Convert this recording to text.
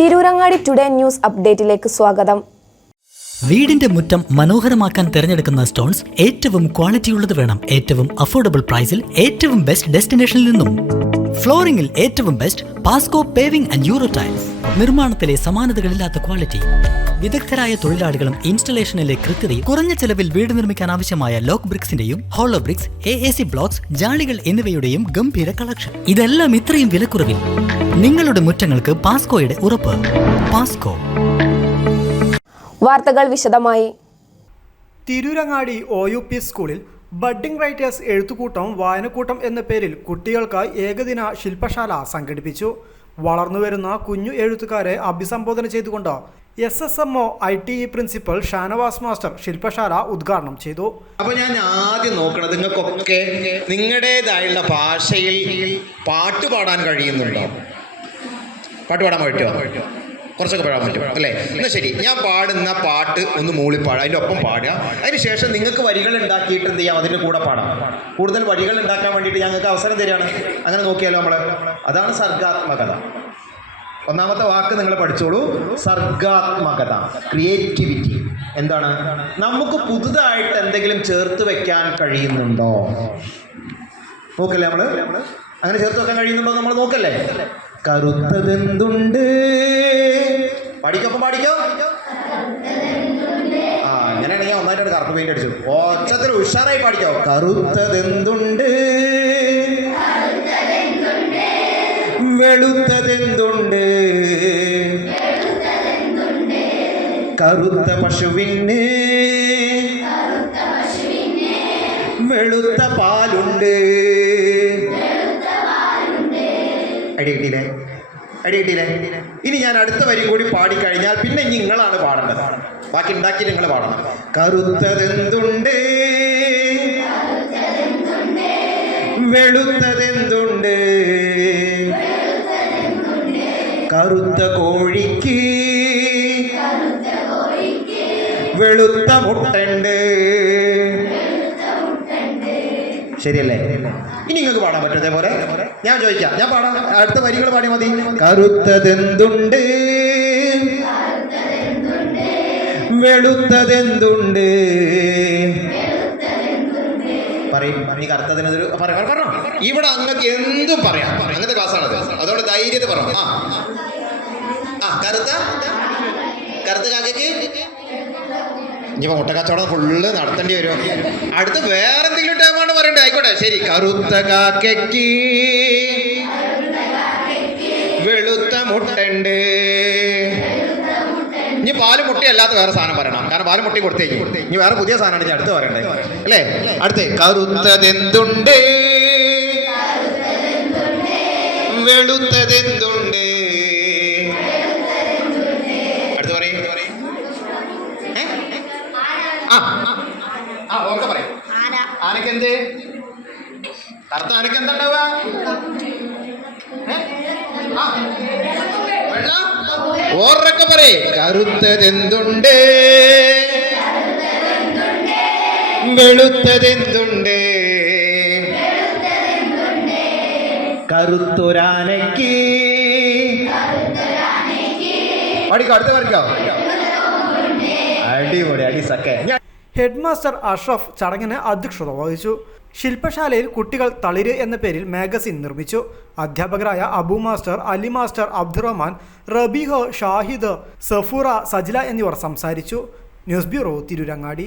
Tirurangadi today news അപ്ഡേറ്റിലേക്ക് സ്വാഗതം. വീടിന്റെ മുറ്റം മനോഹരമാക്കാൻ തിരഞ്ഞെടുക്കുന്ന സ്റ്റോൺസ് ഏറ്റവും ക്വാളിറ്റിയുള്ളത് വേണം. ഏറ്റവും അഫോർഡബിൾ പ്രൈസിൽ ഏറ്റവും ബെസ്റ്റ് ഡെസ്റ്റിനേഷനിൽ നിന്നും. ഫ്ലോറിംഗിൽ ഏറ്റവും best Pasco paving and euro tiles. നിർമ്മാണത്തിലെ സമാനതകളില്ലാത്ത ക്വാളിറ്റി, വിദഗ്ധരായ തൊഴിലാളികളും ഇൻസ്റ്റലേഷനിലെ കൃത്യതയും, കുറഞ്ഞ ചെലവിൽ വീട് നിർമ്മിക്കാൻ ആവശ്യമായ ലോക്ക് ബ്രിക്സിന്റെയും ഹോളോ ബ്രിക്സ്, AAC ബ്ലോക്സ്, ജാളികൾ എന്നിവയുടെയും ഗംഭീര കളക്ഷൻ. ഇതെല്ലാം ഇത്രയും വിലക്കുറവിൽ. നിങ്ങളുടെ മുറ്റങ്ങൾക്ക് പാസ്കോയുടെ ഉറപ്പ്. പാസ്കോ. വാർത്തകൾ വിശദമായി. തിരൂരങ്ങാടി OUP സ്കൂളിൽ ബഡ്ഡിംഗ് റൈറ്റേഴ്സ് എഴുത്തുകൂട്ടം വായനക്കൂട്ടം എന്ന പേരിൽ കുട്ടികൾക്കായി ഏകദിന ശില്പശാല സംഘടിപ്പിച്ചു. വളർന്നുവരുന്ന കുഞ്ഞു എഴുത്തുകാരെ അഭിസംബോധന ചെയ്തുകൊണ്ട് SSMO ITE principal Shanavas master ശില്പശാല ഉദ്ഘാടനം ചെയ്തു. അപ്പോൾ ഞാൻ ആദ്യം നോക്കണത് നിങ്ങൾക്കൊക്കെ നിങ്ങളുടേതായുള്ള ഭാഷയിൽ പാട്ട് പാടാൻ കഴിയുന്നുണ്ടോ? പാട്ട് പാടാൻ പറ്റുമോ? കുറച്ചൊക്കെ പാടാൻ പറ്റും അല്ലേ? എന്നാൽ ശരി, ഞാൻ പാടുന്ന പാട്ട് ഒന്ന് മൂളിപ്പാടുക, അതിൻ്റെ ഒപ്പം പാടുക. അതിനുശേഷം നിങ്ങൾക്ക് വരികൾ ഉണ്ടാക്കിയിട്ട് എന്ത് ചെയ്യാം, അതിൻ്റെ കൂടെ പാടാം. കൂടുതൽ വരികൾ ഉണ്ടാക്കാൻ വേണ്ടിയിട്ട് ഞങ്ങൾക്ക് അവസരം തരികയാണ്. അങ്ങനെ നോക്കിയാലോ നമ്മൾ? അതാണ് സർഗാത്മകത. ഒന്നാമത്തെ വാക്ക് നിങ്ങൾ പഠിച്ചോളൂ, സർഗാത്മകത, ക്രിയേറ്റിവിറ്റി. എന്താണ്? നമുക്ക് പുതുതായിട്ട് എന്തെങ്കിലും ചേർത്ത് വെക്കാൻ കഴിയുന്നുണ്ടോ? നോക്കല്ലേ നമ്മൾ? അങ്ങനെ ചേർത്ത് വെക്കാൻ കഴിയുന്നുണ്ടോ നമ്മൾ നോക്കല്ലേ? കറുത്തതെന്തുണ്ട്, പഠിക്കൊപ്പം പാടിക്കോ. അങ്ങനെയാണെങ്കിൽ ഒന്നായിട്ട് കറുപ്പ് പെയിന്റ് അടിച്ചു ഒച്ചത്തിൽ ഉഷാറായി പാടിക്കോ. കറുത്തതെന്തുണ്ട്, വെളുത്തതെന്തുണ്ട്, കറുത്ത പശുവിന് വെളുത്ത പാലുണ്ട്. അടി കിട്ടിയില്ലേ? ഇനി ഞാൻ അടുത്ത വരി കൂടി പാടിക്കഴിഞ്ഞാൽ പിന്നെ നിങ്ങളാണ് പാടേണ്ടത്. ബാക്കി ഉണ്ടാക്കി നിങ്ങൾ പാടണം. കറുത്തതെന്തുണ്ട്, വെളുത്തതെന്തുണ്ട്, കറുത്ത കോഴിക്ക് വെളുത്ത മുട്ടുണ്ട്. ശരിയല്ലേ? ഇനി നിങ്ങൾക്ക് പാടാൻ പറ്റും അതേപോലെ? ഞാൻ ചോദിക്കാം, ഞാൻ പാടാം. അടുത്ത വരികൾ പാടി മതി. കറുത്തതെന്തുണ്ട്, വെളുത്തതെന്തുണ്ട്, പറയും. നീ കറുത്തതിനൊരു പറഞ്ഞോ. ഇവിടെ അങ്ങക്ക് എന്തും പറയാം, അങ്ങനത്തെ ക്ലാസ്സാണത്. അതോടെ ധൈര്യത പറഞ്ഞു. കറുത്ത കാക്കയ്ക്ക് ഇനിയിപ്പോൾ മുട്ടക്കച്ചവടം ഫുള്ള് നടത്തേണ്ടി വരുമോ? അടുത്ത് വേറെ എന്തെങ്കിലും ടൈമാണ് പറയണ്ടേ? ആയിക്കോട്ടെ, ശരി. കറുത്ത കാക്കയ്ക്ക് വെളുത്ത മുട്ടുണ്ട്. ഇനി പാല് മുട്ടി അല്ലാത്ത വേറെ സാധനം പറയണം, കാരണം പാല് മുട്ടി കൊടുത്തേക്ക്. ഇനി വേറെ പുതിയ സാധനമാണ് ഇനി അടുത്ത് പറയണ്ടേ അല്ലേ? അടുത്ത് കറുത്തതെന്തുണ്ട്, വെളുത്തതെന്തുണ്ട്. അടുത്ത് പറയും. ഓർക്ക പറയും. ആനക്കെന്ത്? കറുത്ത ആനക്ക് എന്താ ഉണ്ടാവുക? ഓർക്ക പറയേ. കറുത്തതെന്തുണ്ട്, വെളുത്തതെന്തുണ്ട്, കറുത്തൊരാനയ്ക്ക്. പഠിക്കോ, അടുത്ത പഠിക്കോ. അടിപൊളി, അടിസക്കെ. ഹെഡ് മാസ്റ്റർ അഷ്റഫ് ചടങ്ങിന് അധ്യക്ഷത വഹിച്ചു. ശില്പശാലയിൽ കുട്ടികൾ തളിര് എന്ന പേരിൽ മാഗസിൻ നിർമ്മിച്ചു. അധ്യാപകരായ അബു മാസ്റ്റർ, അലി മാസ്റ്റർ, അബ്ദുറഹ്മാൻ, റബീഹ്, ഷാഹിദ്, സഫൂറ, സജില എന്നിവർ സംസാരിച്ചു. News bureau, Tirurangadi.